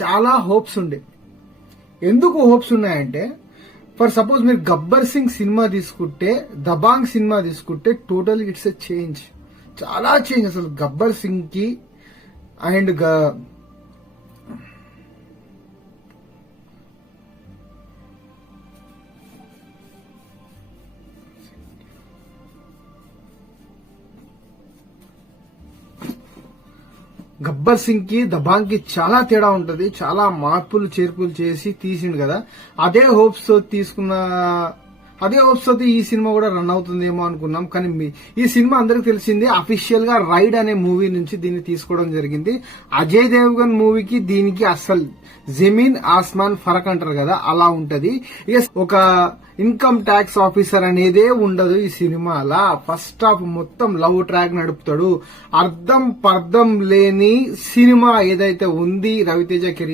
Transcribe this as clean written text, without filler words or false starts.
చాలా హోప్స్ ఉండే. ఎందుకు హోప్స్ ఉన్నాయంటే, ఫర్ సపోజ్ మీరు గబ్బర్ సింగ్ సినిమా తీసుకుంటే, దబాంగ్ సినిమా తీసుకుంటే టోటల్ ఇట్స్ ఎ చేంజ్. చాలా చేంజ్ అసలు గబ్బర్ సింగ్ కి అండ్ గబ్బర్ సింగ్ కి దబాంగ్ కి చాలా తేడా ఉంటది. చాలా మార్పులు చేర్పులు చేసి తీసిండు కదా. అదే హోప్స్ తో ఈ సినిమా కూడా రన్ అవుతుందేమో అనుకున్నాం. కానీ ఈ సినిమా అందరికి తెలిసింది అఫీషియల్ గా రైడ్ అనే మూవీ నుంచి దీన్ని తీసుకోవడం జరిగింది. అజయ్ దేవగన్ మూవీకి దీనికి అస్సలు జమీన్ ఆస్మాన్ ఫరక్ అంటారు కదా, అలా ఉంటది. ఒక ఇన్కమ్ ట్యాక్స్ ఆఫీసర్ అనేదే ఉండదు ఈ సినిమాలా. ఫస్ట్ హాఫ్ మొత్తం లవ్ ట్రాక్ నడుపుతాడు. అర్థం పర్థం లేని సినిమా ఏదైతే ఉంది రవితేజ కెరీర్